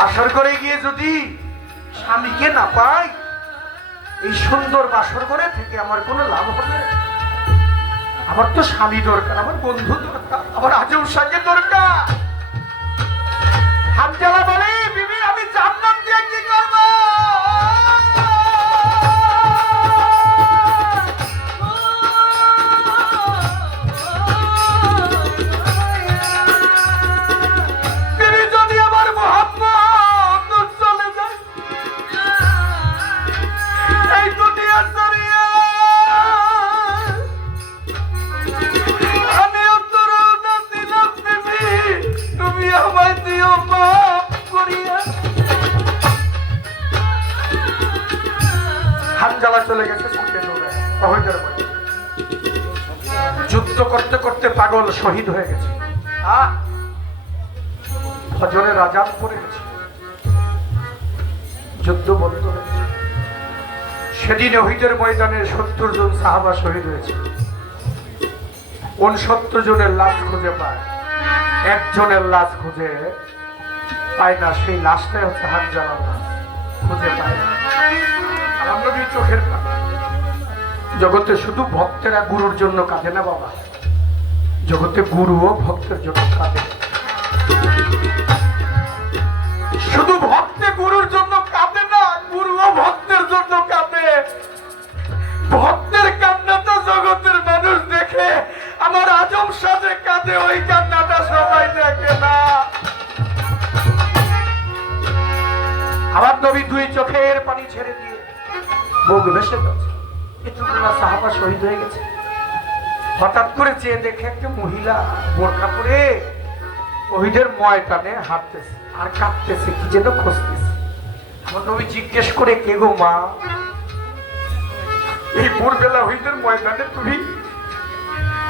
বাসর করে গিয়ে যদি স্বামীকে না পাই এই সুন্দর বাসর করে থেকে আমার কোনো লাভ হবে? আমার তো স্বামী দরকার, আমার বন্ধু দরকার, আমার আজম সাজের দরকার। হাত জ্বালা বলে। যুদ্ধ করতে করতে পাগল শহীদ হয়ে গেছে। আ, ফজরের আজাদ পড়ে গেছে। যুদ্ধ বন্ধ সেদিন ময়দানে সত্তর জন সাহাবা শহীদ হয়েছে। জনের লাশ খুঁজে পায়। একজনের লাশ খুঁজে পায় না, সেই লাশটাই হচ্ছে হানজালার লাশ। খুঁজে পায় না। আমার চোখের। জগতে শুধু ভক্তেরা গুরুর জন্য কাঁদে না বাবা? জগতে গুরুও ভক্তের জন্য কাঁদে। শুধু ভক্তে গুরুর জন্য কাঁদে না, গুরুও ভক্তের জন্য কাঁদে। ভক্তের কান্নাটা জগতের মানুষ দেখে, আমার আজম সাজে কাঁদে, ওই কান্নাটা সবাই দেখে না। আমার নবী দুই চোখের পানি ছেড়ে দিয়ে বুক ভেসে যাচ্ছে সাহাবা শহীদ হয়ে গেছে। হঠাৎ করে চেয়ে দেখে একটা মহিলা বোরখা পরে ওহিদের ময়দানে হাঁটতেছে আর কাঁদতেছে কি যেন খুঁজতেছে। আমার নবী জিজ্ঞেস করে কে গো মা? এই ভোরবেলা ওহিদের ময়দানে তুমি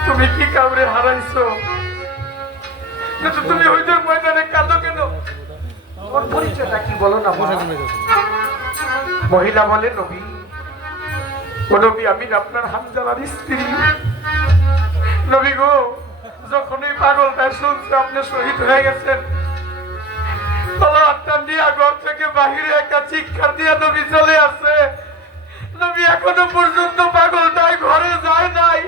তুমি কি কাউরে হারাইছো? তুমি ওহিদের ময়দানে কাঁদো কেন? ওর পরিচয়টা কি বলো না মহিলা বলে নবী নবী আমি আপনার হামজালার স্ত্রী। নবী গো যখন এই পাগলটা শুনছে আপনি শহীদ হয়ে গেছেন ঘর থেকে বাহিরে একটা চিৎকার দিয়া নবী চলে আসে। নবী এখনও পর্যন্ত পাগলটাই ঘরে যায় নাই।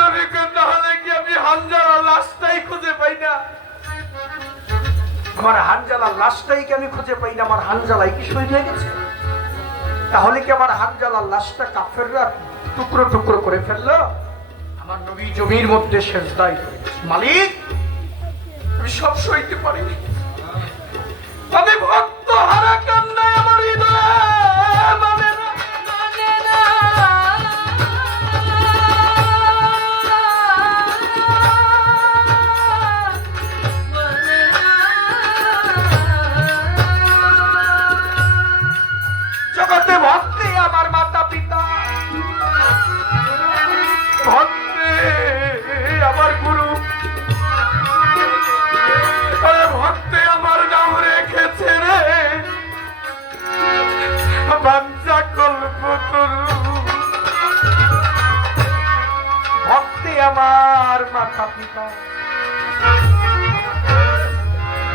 নবীকে তাহলে কি আমি হানজালা লাশটাই খুঁজে পাই না? আমার হানজালা লাশটাই কি আমি খুঁজে পাই না? আমার হানজালাই কি শহীদ হয়ে গেছে? তাহলে কি আমার হানজালা লাশটা কাফেররা টুকরো টুকরো করে ফেলল? আমার নবী জমির মধ্যে শেষদাই মালিক, আমি সব সইতে পারি আমি ভক্ত, হারা কান্নায় আমার হৃদয়।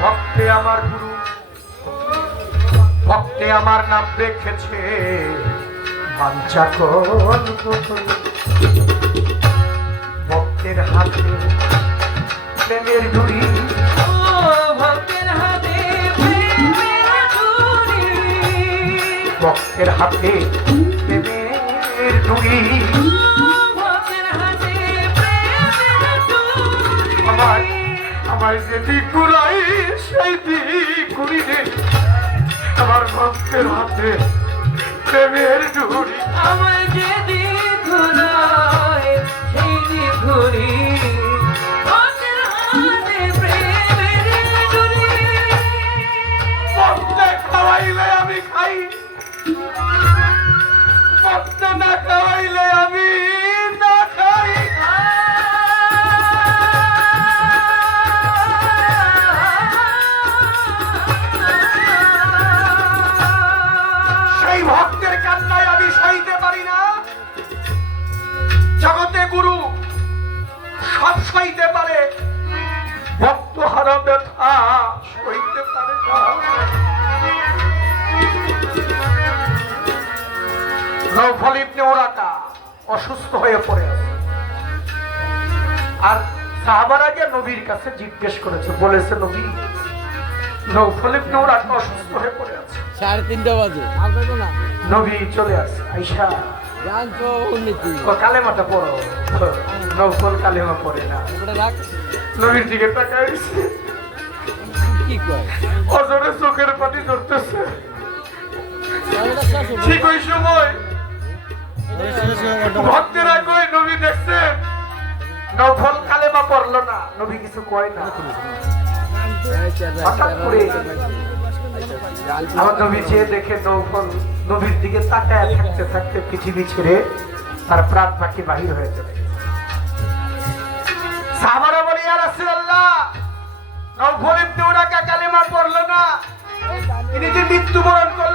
ভক্তি আমার গুরু ভক্তে আমার নাম রেখেছে। ভক্তের হাতে প্রেমের ডুরি ভক্তের হাতে প্রেমের ডুরি আমার যেটি কুড়াই সেই কুড়ি রে আমার ভক্তের হাতে প্রেমের ডুরি আমার যে দিক ঘুরায়। সেই দিক ঘুরি খাওয়াইলে আমি খাই। না খাওয়াইলে নৌফল ইবনে ওরাকা অসুস্থ হয়ে পড়ে আছে। আর সাহাবারা গিয়ে নবীর কাছে জিজ্ঞেস করেছে বলেছে নবী নৌফল ইবনে ওরাকা অসুস্থ হয়ে পড়ে আছে। সাড়ে তিনটা বাজে। না। নবী চলে আসে আইসা উন্নতি কালেমাটা পড়ো। নৌফল কালেমা পড়ে না। নবীর দিকে তাকায় অজরে চোখের পানি ধরতেছে। ঠিক ওই সময় ভক্তেরা নবী নৌফল পড়ল না, নবী কিছু কয় না। হঠাৎ করে আমার নবী দেখে নৌফল নবীর দিকে তাকায় থাকতে থাকতে পৃথিবী ছেড়ে তার প্রাণ পাখি বাহির হয়ে চলে। সাহাবারা বলে, ইয়া রাসূলুল্লাহ নৌফল ইবনে উরাকা কালেমা পড়ল না। তিনি যে মৃত্যুবরণ করল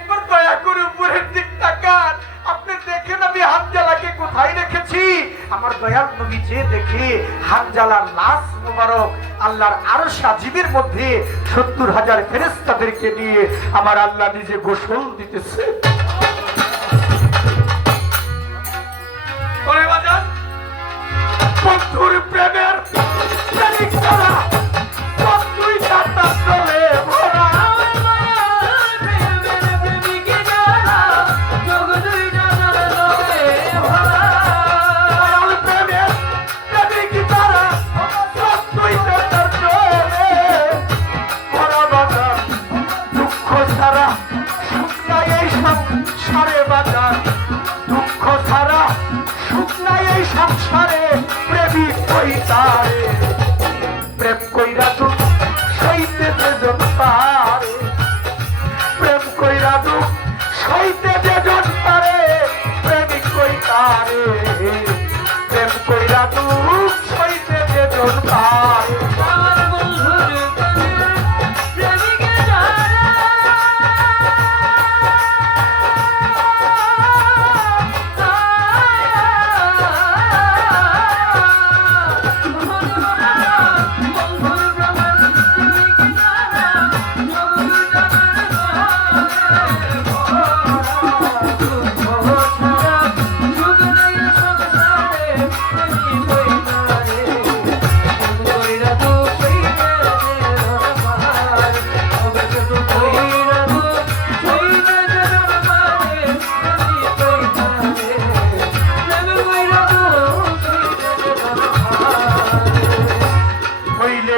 আমার দয়াল নবী যে দেখে হানজালার লাশ মুবারক আল্লাহর আরও সাজিবের মধ্যে সত্তর হাজার ফেরেস্তাদেরকে নিয়ে আমার আল্লাহ নিজে গোসল দিতেছে। প্রেমে 빠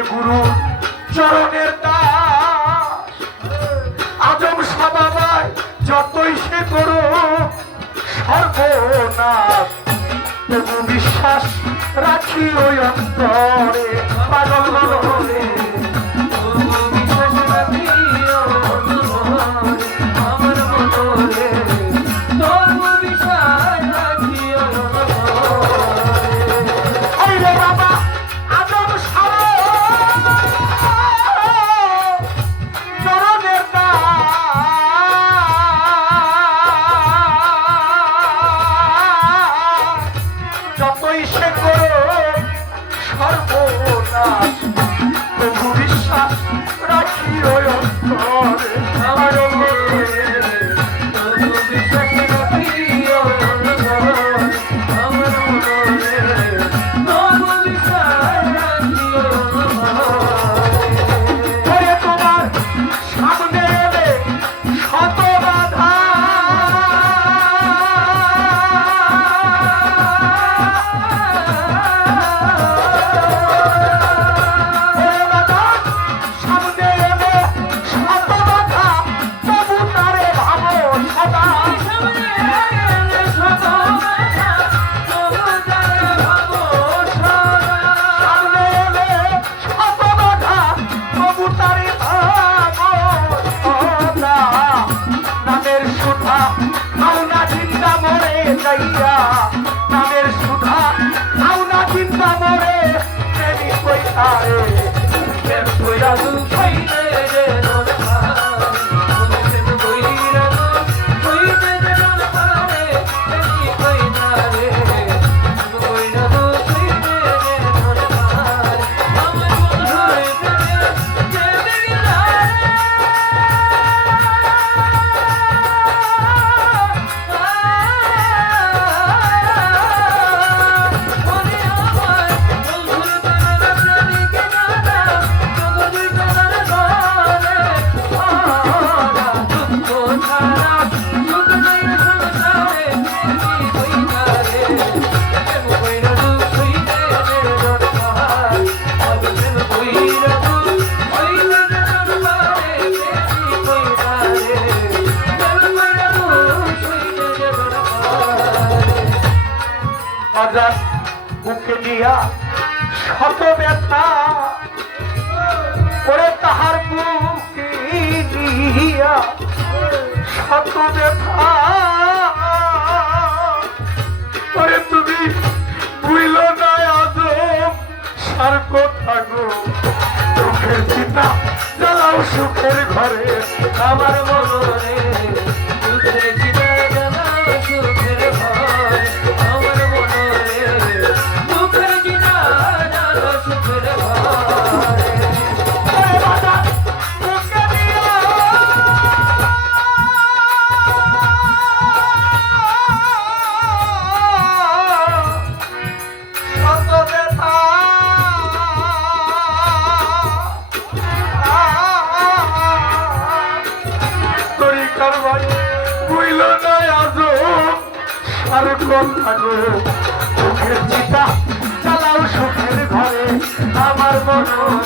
গুরু চরণের আজম সবাবাই যতই সে করো সর্বনাশ। তবু বিশ্বাস রাখি ওই অন্তরে, পাগল মনে হইয়া শত ব্যথা করে তাহার দিয়া শত ব্যথা করে তুমি বুইল না আজ সার কথা গো চোখের চিন্তা জ্বালাও সুখের ঘরে, আমার মনো I'm